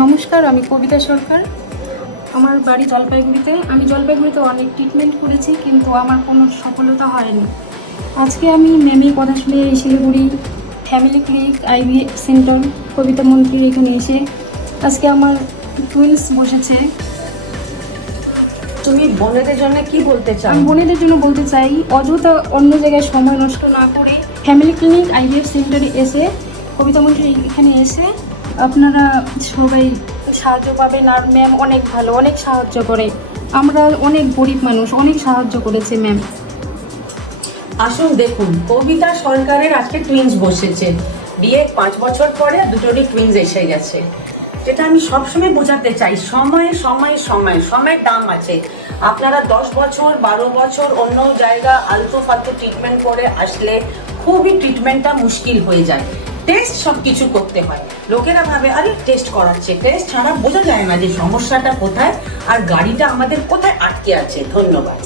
নমস্কার, আমি কবিতা সরকার। আমার বাড়ি জলপাইগুড়িতে। আমি জলপাইগুড়িতে অনেক ট্রিটমেন্ট করেছি, কিন্তু আমার কোনো সফলতা হয়নি। আজকে আমি মেমের কথা শুনে এই Siliguri family clinic IVF centre Kavita মন্ত্রীর এখানে এসে আজকে আমার টুইন্স বসেছে। তুমি বোনেদের জন্য কি বলতে চাও? আমি বোনেদের জন্য বলতে চাই, অযথা অন্য জায়গায় সময় নষ্ট না করে ফ্যামিলি ক্লিনিক আইভিএফ সেন্টারে এসে কবিতা মন্ত্রী এখানে এসে আপনারা সবাই সাহায্য পাবেন। আর ম্যাম অনেক ভালো, অনেক সাহায্য করে। আমরা অনেক গরিব মানুষ, অনেক সাহায্য করেছে ম্যাম। আসুন দেখুন, কবিতা সরকারের আজকে টুইন্স বসেছে। বিয়ে 5 বছর পরে দুটোরই টুইন্স এসে গেছে। যেটা আমি সবসময় বোঝাতে চাই, সময়ের দাম আছে। আপনারা 10 বছর 12 বছর অন্য জায়গা আলতু ফালতু ট্রিটমেন্ট করে আসলে খুবই ট্রিটমেন্টটা মুশকিল হয়ে যায়। টেস্ট সব কিছু করতে হয়। লোকেরা ভাবে আরে টেস্ট করাচ্ছে, টেস্ট ছাড়া বোঝা যায় না যে সমস্যাটা কোথায় আর গাড়িটা আমাদের কোথায় আটকে আছে। ধন্যবাদ।